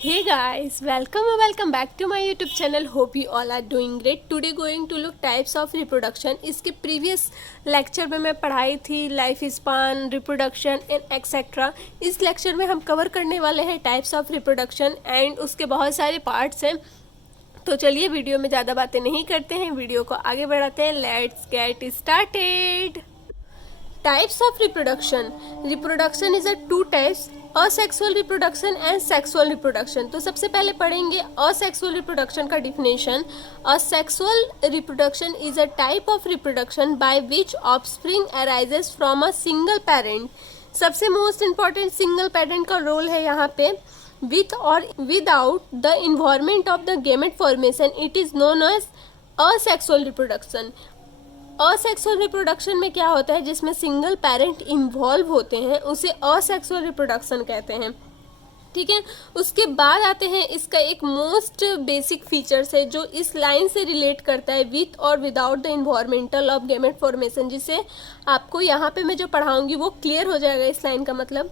Hey guys, welcome back to my YouTube channel. Hope you all are doing great. Today going to look types of reproduction. इसके previous lecture में मैं पढ़ाई थी life span, reproduction and etcetera. इस lecture में हम cover करने वाले हैं टाइप्स ऑफ रिप्रोडक्शन एंड उसके बहुत सारे पार्ट्स हैं. तो चलिए वीडियो में ज़्यादा बातें नहीं करते हैं, वीडियो को आगे बढ़ाते हैं. Let's get started. Types of reproduction. Reproduction is a two types, asexual reproduction and sexual reproduction. तो सबसे पहले पढ़ेंगे असेक्सुअल रिप्रोडक्शन का definition. Asexual reproduction is a type of reproduction by which offspring arises from a single parent. सबसे most important single parent का role है यहाँ पे. विथ और without the involvement of the gamete formation it is known as asexual reproduction. Asexual reproduction में क्या होता है, जिसमें सिंगल पेरेंट इन्वॉल्व होते हैं उसे असेक्सुअल रिप्रोडक्शन कहते हैं. ठीक है. उसके बाद आते हैं इसका एक मोस्ट बेसिक फीचर्स है जो इस लाइन से रिलेट करता है, विथ और without the environmental of gamete formation, जिसे आपको यहाँ पे मैं जो पढ़ाऊंगी वो क्लियर हो जाएगा इस लाइन का मतलब.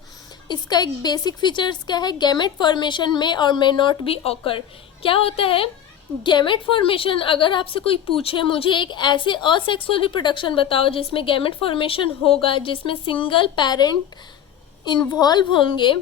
इसका एक बेसिक फीचर्स क्या है, गैमेट फॉर्मेशन में और मे नॉट बी ऑकर. क्या होता है गैमेट फॉर्मेशन? अगर आपसे कोई पूछे मुझे एक ऐसे असेक्सुअल रिप्रोडक्शन बताओ जिसमें गैमेट फॉर्मेशन होगा, जिसमें सिंगल पेरेंट इन्वॉल्व होंगे,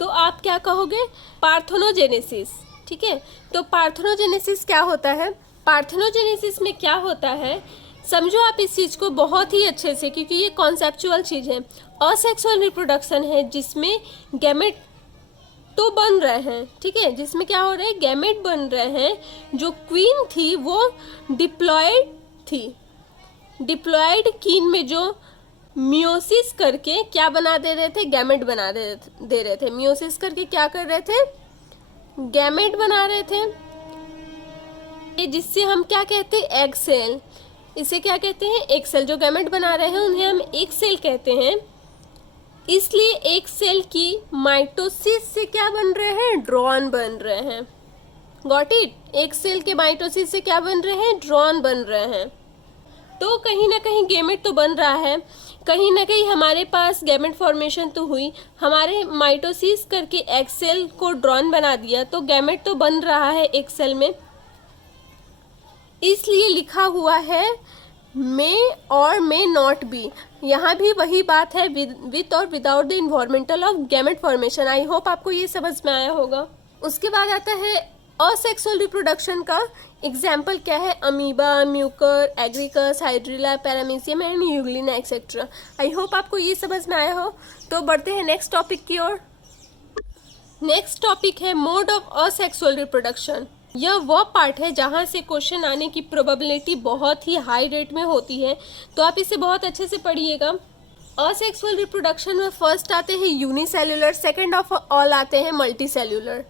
तो आप क्या कहोगे? पार्थेनोजेनेसिस. ठीक है. तो पार्थेनोजेनेसिस क्या होता है? पार्थेनोजेनेसिस में क्या होता है, समझो आप इस चीज़ को बहुत ही अच्छे से, क्योंकि ये कॉन्सेप्चुअल चीज़ है. असेक्सुअल रिप्रोडक्शन है जिसमें गैमेट तो बन रहे हैं. ठीक है. जिसमें क्या हो रहा है, गैमेट बन रहे हैं. जो क्वीन थी वो डिप्लॉयड थी. डिप्लॉयड क्वीन में जो मियोसिस करके क्या बना दे रहे थे, गैमेट बना दे रहे थे. मियोसिस करके क्या कर रहे थे, गैमेट बना रहे थे, जिससे हम क्या कहते हैं, एग सेल. इसे क्या कहते हैं, एग सेल. जो गैमेट बना रहे हैं उन्हें हम एग सेल कहते हैं. इसलिए एक सेल की माइटोसिस से क्या बन रहे हैं, ड्रॉन बन रहे हैं. Got it. एक सेल के माइटोसिस से क्या बन रहे हैं, ड्रॉन बन रहे हैं. तो कहीं ना कहीं गैमेट तो बन रहा है, कहीं ना कहीं हमारे पास गैमेट फॉर्मेशन तो हुई, हमारे माइटोसिस करके एक सेल को ड्रॉन बना दिया, तो गैमेट तो बन रहा है एक सेल में. इसलिए लिखा हुआ है मे और मे नॉट बी. यहाँ भी वही बात है, विथ और without the environmental of gamete formation. I hope आपको ये समझ में आया होगा. उसके बाद आता है असेक्सुअल रिप्रोडक्शन का एग्जाम्पल क्या है, amoeba, mucor, agaricus, hydrilla, paramecium and euglena etcetera. I hope आपको ये समझ में आया हो. तो बढ़ते हैं नेक्स्ट टॉपिक की ओर. नेक्स्ट टॉपिक है मोड ऑफ असेक्सुअल रिप्रोडक्शन. यह वह पार्ट है जहां से क्वेश्चन आने की प्रोबेबिलिटी बहुत ही हाई रेट में होती है, तो आप इसे बहुत अच्छे से पढ़िएगा. असेक्सुअल रिप्रोडक्शन में फर्स्ट आते हैं यूनिसेल्युलर, सेकंड ऑफ ऑल आते हैं मल्टी सेल्युलर.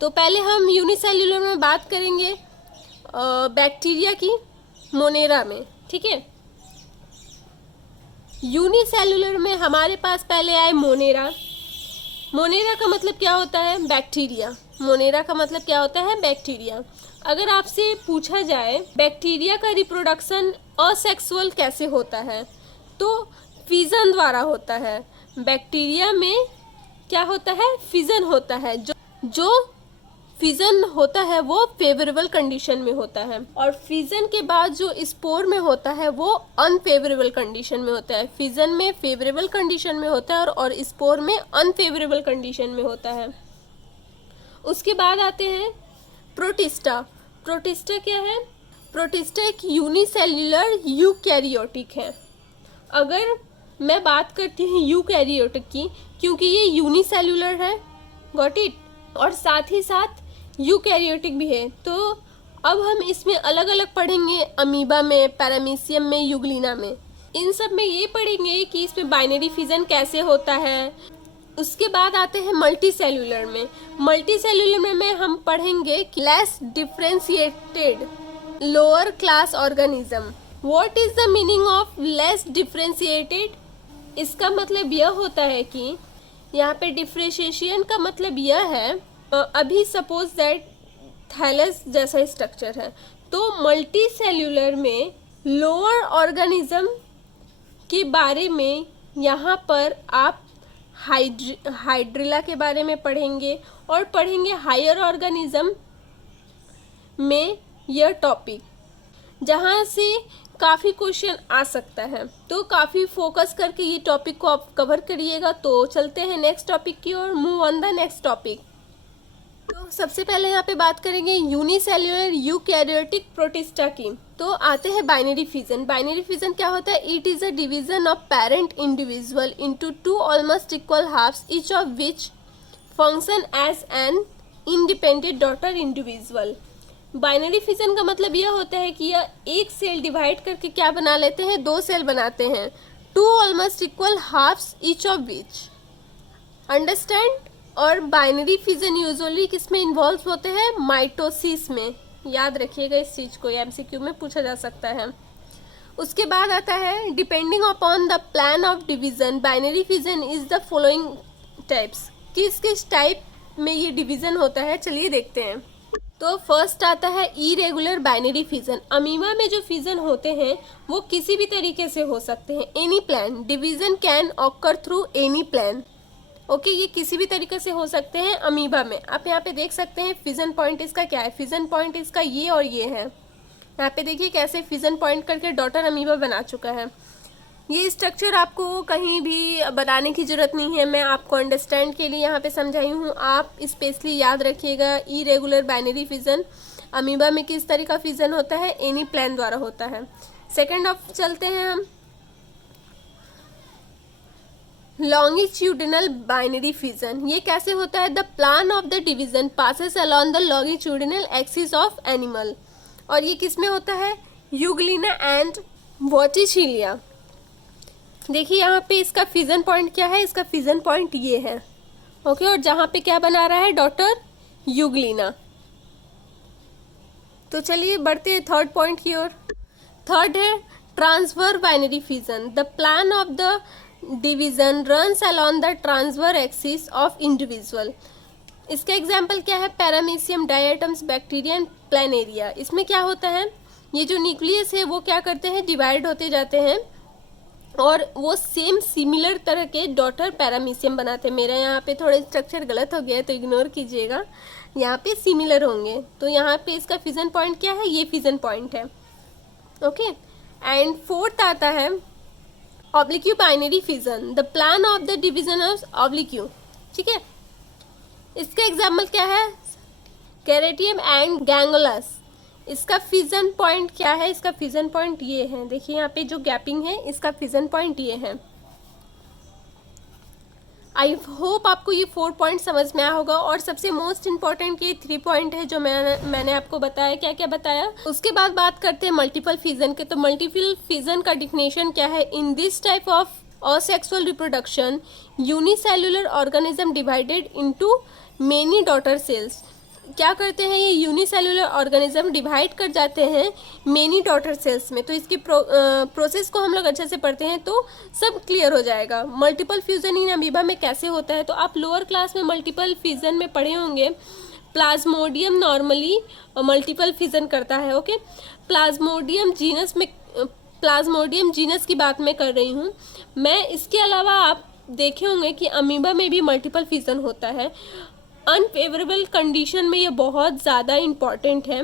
तो पहले हम यूनिसेल्युलर में बात करेंगे बैक्टीरिया की, मोनेरा में. ठीक है. यूनिसेल्युलर में हमारे पास पहले आए मोनेरा. मोनेरा का मतलब क्या होता है, बैक्टीरिया. मोनेरा का मतलब क्या होता है, बैक्टीरिया. अगर आपसे पूछा जाए बैक्टीरिया का रिप्रोडक्शन असेक्सुअल कैसे होता है, तो फिजन द्वारा होता है. बैक्टीरिया में क्या होता है, फिजन होता है. जो फिजन होता है वो फेवरेबल कंडीशन में होता है, और फिजन के बाद जो स्पोर में होता है वो अनफेवरेबल कंडीशन में होता है. फिजन में फेवरेबल कंडीशन में होता है और स्पोर में अनफेवरेबल कंडीशन में होता है. उसके बाद आते हैं प्रोटिस्टा. प्रोटिस्टा क्या है, प्रोटिस्टा एक यूनिसेल्युलर यूकैरियोटिक है. अगर मैं बात करती हूँ यूकैरियोटिक की, क्योंकि ये यूनिसेल्युलर है, गॉट इट, और साथ ही साथ यूकैरियोटिक भी है. तो अब हम इसमें अलग अलग पढ़ेंगे, अमीबा में, पैरामीशियम में, यूग्लिना में. इन सब में ये पढ़ेंगे कि इसमें बाइनरी फिजन कैसे होता है. उसके बाद आते हैं मल्टी सेल्युलर में. मल्टी सेल्युलर में हम पढ़ेंगे less differentiated lower class organism. What is the meaning of less differentiated? इसका मतलब यह होता है कि यहाँ पे डिफ्रेंशिएशन का मतलब यह है, अभी सपोज दैट थैलस जैसा स्ट्रक्चर है, तो मल्टी सेल्युलर में लोअर ऑर्गेनिज्म के बारे में यहाँ पर आप हाइड्रिला के बारे में पढ़ेंगे और पढ़ेंगे हायर ऑर्गेनिज्म में यह टॉपिक, जहाँ से काफ़ी क्वेश्चन आ सकता है। तो काफ़ी फोकस करके ये टॉपिक को आप कवर करिएगा। तो चलते हैं नेक्स्ट टॉपिक की ओर, move on the next topic. तो सबसे पहले यहाँ पे बात करेंगे यूनिसेल्युलर यूकैरियोटिक प्रोटिस्टा की। तो आते हैं बाइनरी फिजन। बाइनरी फिजन क्या होता है? It is a division of parent individual into two almost equal halves, each of which function as an independent daughter individual. Binary fission का मतलब यह होता है कि यह एक सेल डिवाइड करके क्या बना लेते हैं? दो सेल बनाते हैं, two almost equal halves each of which. Understand? और बाइनरी फिजन यूजुअली किस में इन्वॉल्व होते हैं? माइटोसिस में। याद रखिएगा इस चीज़ को, एमसीक्यू में पूछा जा सकता है। उसके बाद आता है depending upon the plan of division binary fission is the following types. किस किस टाइप में ये डिवीजन होता है, चलिए देखते हैं। तो फर्स्ट आता है इरेगुलर बाइनरी फिजन। अमीबा में जो फिजन होते हैं वो किसी भी तरीके से हो सकते हैं। Any plan division can occur through any plan. Okay, ये किसी भी तरीके से हो सकते हैं अमीबा में। आप यहाँ पे देख सकते हैं फिजन पॉइंट इसका क्या है। फिजन पॉइंट इसका ये और ये है। यहाँ पे देखिए कैसे फिजन पॉइंट करके डॉटर अमीबा बना चुका है। ये स्ट्रक्चर आपको कहीं भी बनाने की ज़रूरत नहीं है, मैं आपको अंडरस्टैंड के लिए यहाँ पे समझाई हूँ। आप स्पेशली याद रखिएगा इरेगुलर बाइनरी फिजन अमीबा में किस तरह का फिजन होता है? एनी प्लान द्वारा होता है। सेकेंड ऑफ चलते हैं हम, लॉन्गिट्यूडिनल बाइनरी फिजन। ये कैसे होता है? The plan of the division passes along the longitudinal axis of animal. और ये किस में होता है? Euglena and vorticella. देखिए यहाँ पे इसका फिजन पॉइंट क्या है? इसका फिजन पॉइंट ये है। ओके, और जहाँ पे क्या बना रहा है? Daughter Euglena. तो चलिए बढ़ते हैं थर्ड पॉइंट की ओर। थर्ड है transfer binary fission. The plan of the division runs along the transfer axis of individual. इसका एग्जाम्पल क्या है? Paramecium, diatoms, bacteria and Planaria. इसमें क्या होता है? ये जो न्यूक्लियस है वो क्या करते हैं? डिवाइड होते जाते हैं और वो सेम सिमिलर तरह के डॉटर पैरामीशियम बनाते हैं। मेरा यहाँ पे थोड़ा स्ट्रक्चर गलत हो गया है तो इग्नोर कीजिएगा। यहाँ पे सिमिलर होंगे। तो यहाँ पे इसका फिजन पॉइंट क्या है? ये फिजन पॉइंट है। ओके, एंड फोर्थ आता है oblique binary fission. The plan of the division of oblique. ठीक है, इसका एग्जाम्पल क्या है? Ceratium and gonyaulax. इसका फिजन पॉइंट क्या है? इसका फिजन पॉइंट ये है। देखिए यहाँ पे जो गैपिंग है इसका फिजन पॉइंट ये है। आई होप आपको ये 4 पॉइंट समझ में आया होगा। और सबसे मोस्ट इंपॉर्टेंट ये 3 पॉइंट है जो मैंने आपको बताया। क्या क्या बताया? उसके बाद बात करते हैं मल्टीपल फिजन के। तो मल्टीपल फिजन का डिफिनेशन क्या है? In this type of asexual reproduction unicellular organism divided into many daughter cells. क्या करते हैं? ये यूनिसेल्युलर ऑर्गेनिज्म डिवाइड कर जाते हैं मेनी डॉटर सेल्स में। तो इसकी प्रोसेस को हम लोग अच्छे से पढ़ते हैं तो सब क्लियर हो जाएगा। मल्टीपल फ्यूजन इन अमीबा में कैसे होता है? तो आप लोअर क्लास में मल्टीपल फ्यूजन में पढ़े होंगे। प्लाज्मोडियम नॉर्मली मल्टीपल फ्यूजन करता है। ओके, प्लाज्मोडियम जीनस की बात मैं कर रही हूँ मैं। इसके अलावा आप देखे होंगे कि अमीबा में भी मल्टीपल फ्यूजन होता है। अनफेवरेबल कंडीशन में ये बहुत ज़्यादा इम्पॉर्टेंट है।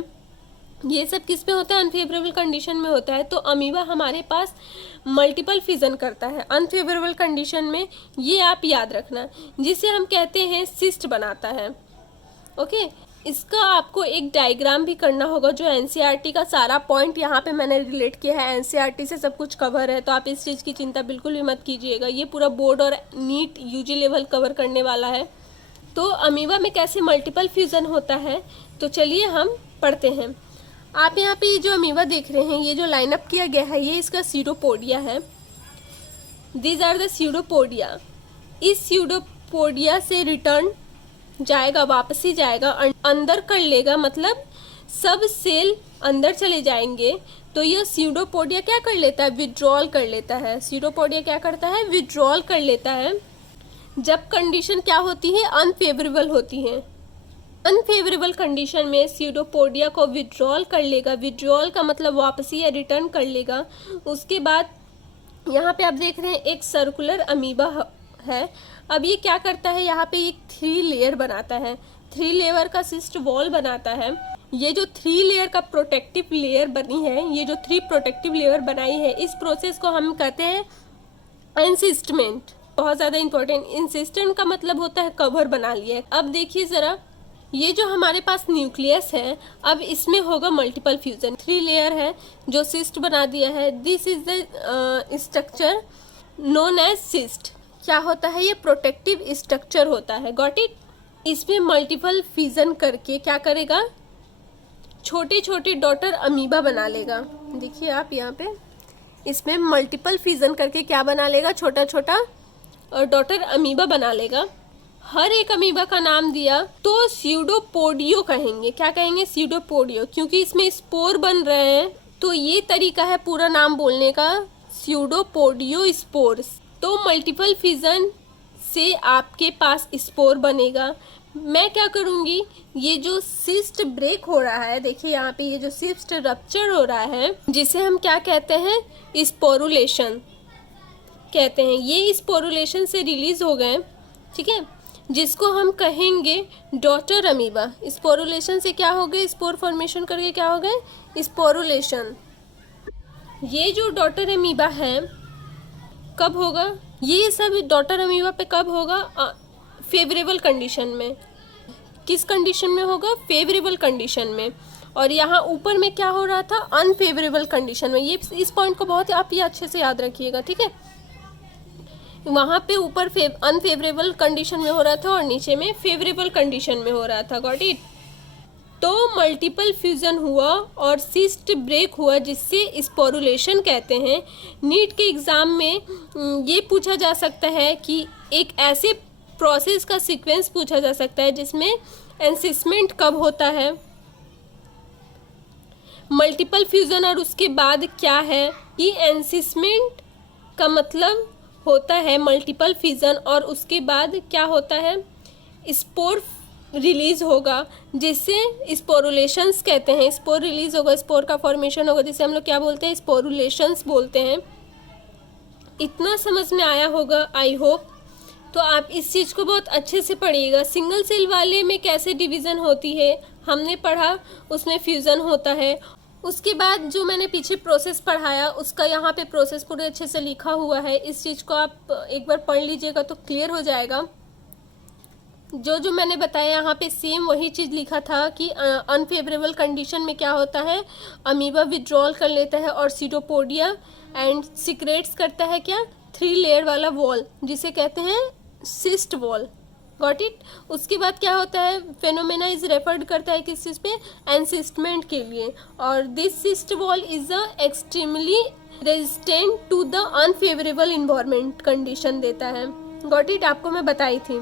ये सब किस में होता है? अनफेवरेबल कंडीशन में होता है। तो अमीबा हमारे पास मल्टीपल फिजन करता है अनफेवरेबल कंडीशन में, ये आप याद रखना, जिसे हम कहते हैं सिस्ट बनाता है। ओके, इसका आपको एक डायग्राम भी करना होगा जो एनसीईआरटी का सारा पॉइंट यहाँ पे मैंने रिलेट किया है। एनसीईआरटी से सब कुछ कवर है तो आप इस चीज़ की चिंता बिल्कुल भी मत कीजिएगा। ये पूरा बोर्ड और नीट यूजी लेवल कवर करने वाला है। तो अमीबा में कैसे मल्टीपल फ्यूजन होता है तो चलिए हम पढ़ते हैं। आप यहाँ पे ये जो अमीबा देख रहे हैं, ये जो लाइनअप किया गया है ये इसका स्यूडोपोडिया है। These are the pseudopodia. इस स्यूडोपोडिया से रिटर्न जाएगा, वापस ही जाएगा, अंदर कर लेगा, मतलब सब सेल अंदर चले जाएंगे। तो यह स्यूडोपोडिया क्या कर लेता है? विड्रॉल कर लेता है। स्यूडोपोडिया क्या करता है? विड्रॉल कर लेता है जब कंडीशन क्या होती है? अनफेवरेबल होती है। अनफेवरेबल कंडीशन में स्यूडोपोडिया को विड्रॉल कर लेगा। विड्रॉल का मतलब वापसी या रिटर्न कर लेगा। उसके बाद यहाँ पे आप देख रहे हैं एक सर्कुलर अमीबा है। अब ये क्या करता है, यहाँ पे एक 3 लेयर बनाता है, 3 लेयर का सिस्ट वॉल बनाता है। ये जो 3 लेयर का प्रोटेक्टिव लेयर बनी है, ये जो 3 प्रोटेक्टिव लेयर बनाई है, इस प्रोसेस को हम कहते हैं एनसिस्टमेंट। बहुत ज़्यादा इंपॉर्टेंट। इंसिस्टेंट का मतलब होता है कवर बना लिया। अब देखिए ज़रा, ये जो हमारे पास न्यूक्लियस है, अब इसमें होगा मल्टीपल फ्यूजन। 3 लेयर है जो सिस्ट बना दिया है। This is the structure known as cyst. क्या होता है, ये प्रोटेक्टिव स्ट्रक्चर होता है। Got it. इसमें मल्टीपल फ्यूजन करके क्या करेगा, छोटे छोटे डॉटर अमीबा बना लेगा। देखिए आप यहाँ पे, इसमें मल्टीपल फ्यूजन करके क्या बना लेगा, छोटा छोटा और डॉटर अमीबा बना लेगा। हर एक अमीबा का नाम दिया तो स्यूडोपोडियो कहेंगे। क्या कहेंगे, स्यूडोपोडियो, क्योंकि इसमें स्पोर बन रहे हैं। तो ये तरीका है पूरा नाम बोलने का, स्यूडोपोडियो स्पोर्स। तो मल्टीपल फ्यूजन से आपके पास स्पोर बनेगा। मैं क्या करूँगी, ये जो सिस्ट ब्रेक हो रहा है, देखिए यहाँ पे ये जो सिस्ट रप्चर हो रहा है, जिसे हम क्या कहते हैं, स्पोरुलेशन कहते हैं। ये स्पोरुलेशन से रिलीज हो गए, ठीक है, जिसको हम कहेंगे डॉटर अमीबा। स्पोरुलेशन से क्या हो गए, स्पोर फॉर्मेशन करके क्या हो गए, स्पोरुलेशन। ये जो डॉटर अमीबा है कब होगा, ये सब डॉटर अमीबा पे कब होगा, फेवरेबल कंडीशन में। किस कंडीशन में होगा, फेवरेबल कंडीशन में। और यहाँ ऊपर में क्या हो रहा था, अनफेवरेबल कंडीशन में। ये इस पॉइंट को बहुत आप ये अच्छे से याद रखिएगा, ठीक है। वहाँ पे ऊपर अनफेवरेबल कंडीशन में हो रहा था और नीचे में फेवरेबल कंडीशन में हो रहा था। Got it. तो मल्टीपल फ्यूजन हुआ और सिस्ट ब्रेक हुआ, जिससे स्पोरुलेशन कहते हैं। नीट के एग्ज़ाम में ये पूछा जा सकता है कि एक ऐसे प्रोसेस का सीक्वेंस पूछा जा सकता है जिसमें एनसिसमेंट कब होता है, मल्टीपल फ्यूजन और उसके बाद क्या है। ये एनसिसमेंट का मतलब होता है मल्टीपल फ्यूजन और उसके बाद क्या होता है, स्पोर रिलीज होगा, जिससे स्पोरुलेशंस कहते हैं। स्पोर रिलीज होगा, स्पोर का फॉर्मेशन होगा, जिसे हम लोग क्या बोलते हैं, स्पोरुलेशंस बोलते हैं। इतना समझ में आया होगा, आई होप। तो आप इस चीज़ को बहुत अच्छे से पढ़िएगा। सिंगल सेल वाले में कैसे डिवीज़न होती है हमने पढ़ा, उसमें फ्यूज़न होता है। उसके बाद जो मैंने पीछे प्रोसेस पढ़ाया, उसका यहाँ पे प्रोसेस पूरे अच्छे से लिखा हुआ है। इस चीज़ को आप एक बार पढ़ लीजिएगा तो क्लियर हो जाएगा। जो मैंने बताया यहाँ पे सेम वही चीज़ लिखा था कि अनफेवरेबल कंडीशन में क्या होता है, अमीबा विड्रॉल कर लेता है और सीटोपोडिया एंड सिक्रेट्स करता है क्या, 3 लेयर वाला वॉल, जिसे कहते हैं सिस्ट वॉल। Got it. उसके बाद क्या होता है, फेनोमेना इज रेफर्ड करता है किस चीज़ पे, एनसिस्टमेंट के लिए। और this cyst wall is a extremely resistant to the unfavourable environment condition देता है। Got it. आपको मैं बताई थी,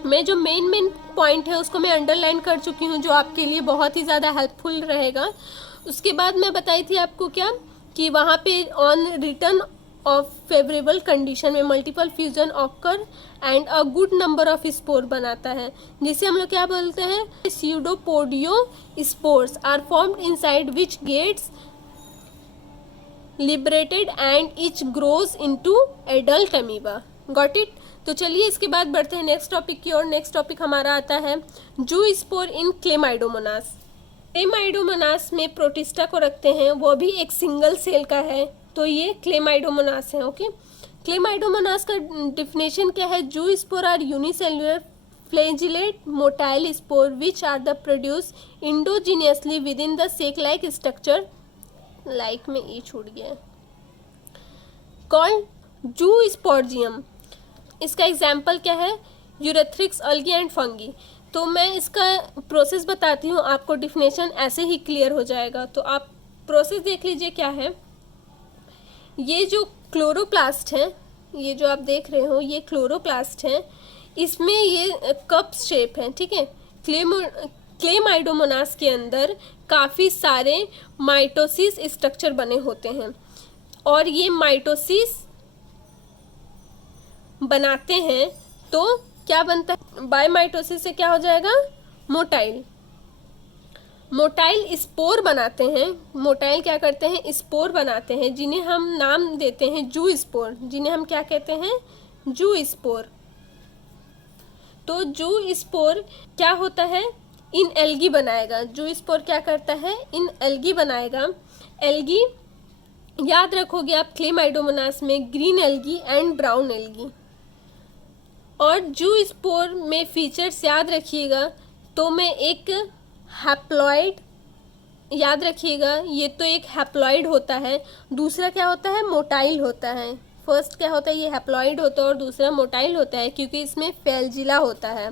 मैं जो मेन पॉइंट है उसको मैं अंडरलाइन कर चुकी हूँ, जो आपके लिए बहुत ही ज़्यादा हेल्पफुल रहेगा। उसके बाद मैं बताई थी आपको क्या, कि वहाँ पे on return of favourable condition में multiple fusion occur and a good number of spore बनाता है, जिसे हम लोग क्या बोलते हैं, pseudopodiospores are formed inside which gets liberated and each grows into adult amoeba. Got it. तो चलिए इसके बाद बढ़ते हैं नेक्स्ट टॉपिक की ओर। नेक्स्ट टॉपिक हमारा आता है जूस्पोर इन क्लेमाइडोमोनास। क्लेमाइडोमोनास में प्रोटिस्टा को रखते हैं, वो भी एक सिंगल सेल का है, तो ये क्लेमाइडोमोनास है। ओके। क्लेमाइडोमोनास का डिफिनेशन क्या है, zoospore are unicellular flagellate motile spore which are the produce endogenously within the sac like structure, like में ई छूट गया, कॉल्ड जूस्पोर्जियम। इसका एग्जाम्पल क्या है, यूरेथ्रिक्स, अल्गी एंड फंगी। तो मैं इसका प्रोसेस बताती हूँ, आपको डिफिनेशन ऐसे ही क्लियर हो जाएगा। तो आप प्रोसेस देख लीजिए क्या है। ये जो क्लोरोप्लास्ट है, ये जो आप देख रहे हो, ये क्लोरोप्लास्ट है, इसमें ये कप शेप है, ठीक है। क्लेमाइडोमोनास के अंदर काफ़ी सारे माइटोसिस स्ट्रक्चर बने होते हैं, और ये माइटोसिस बनाते हैं तो क्या बनता है, बायोमाइटोसिस से क्या हो जाएगा, मोटाइल। मोटाइल स्पोर बनाते हैं। मोटाइल क्या करते हैं, स्पोर बनाते हैं, जिन्हें हम नाम देते हैं जू स्पोर, जिन्हें हम क्या कहते हैं, जू स्पोर। तो जू स्पोर क्या होता है, इन एल्गी बनाएगा। जू स्पोर क्या करता है, इन एल्गी बनाएगा। एल्गी याद रखोगे आप क्लेमाइडोमोनास में green algae and brown algae. और जू स्पोर में फीचर्स याद रखिएगा, तो मैं एक हैप्लॉइड, याद रखिएगा ये तो एक हैप्लॉइड होता है, दूसरा क्या होता है, मोटाइल होता है। फर्स्ट क्या होता है, ये हैप्लॉइड होता है और दूसरा मोटाइल होता है, क्योंकि इसमें फ्लैजिला होता है।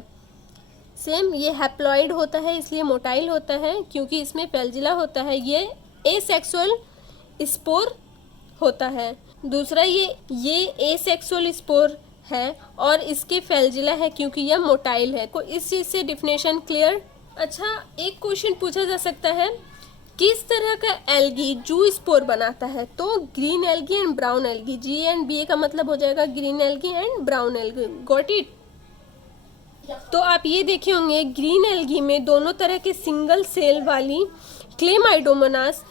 सेम ये हैप्लॉइड होता है इसलिए मोटाइल होता है, क्योंकि इसमें फ्लैजिला होता है। ये एसेक्सुअल स्पोर होता है। दूसरा ये एसेक्सुअल स्पोर है और इसके फ्लैजिला है, क्योंकि यह मोटाइल है। को इस चीज़ से डिफिनेशन क्लियर। अच्छा, एक क्वेश्चन पूछा जा सकता है, किस तरह का एल्गी जू स्पोर बनाता है? तो green algae and brown algae, G and B का मतलब हो जाएगा green algae and brown algae. Got it? तो आप ये देखे होंगे ग्रीन एल्गी में दोनों तरह के सिंगल सेल वाली क्लेमाइडोमोनास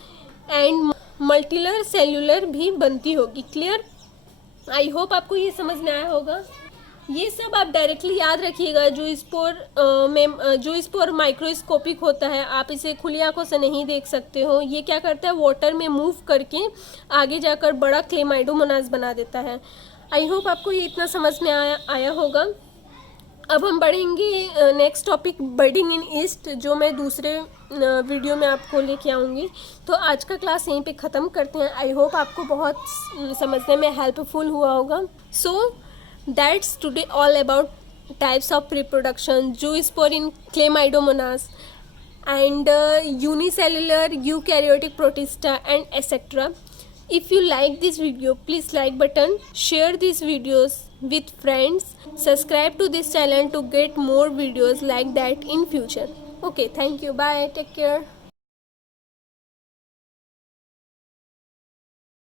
एंड मल्टीलर सेल्यूलर भी बनती होगी। क्लियर? आई होप आपको ये समझ में आया होगा। ये सब आप डायरेक्टली याद रखिएगा। जू स्पोर माइक्रोस्कोपिक होता है, आप इसे खुली आंखों से नहीं देख सकते हो। ये क्या करता है, वाटर में मूव करके आगे जाकर बड़ा क्लेमाइडोमोनास बना देता है। आई होप आपको ये इतना समझ में आया होगा। अब हम बढ़ेंगे नेक्स्ट टॉपिक, बर्डिंग इन ईस्ट, जो मैं दूसरे वीडियो में आपको लेके आऊँगी। तो आज का क्लास यहीं पे ख़त्म करते हैं। आई होप आपको बहुत समझने में हेल्पफुल हुआ होगा। So that's today all about types of reproduction, zoospore in Chlamydomonas and unicellular eukaryotic protista and etc. If you like this video, please like button, share these videos with friends, subscribe to this channel to get more videos like that in future. Okay, thank you, bye, take care.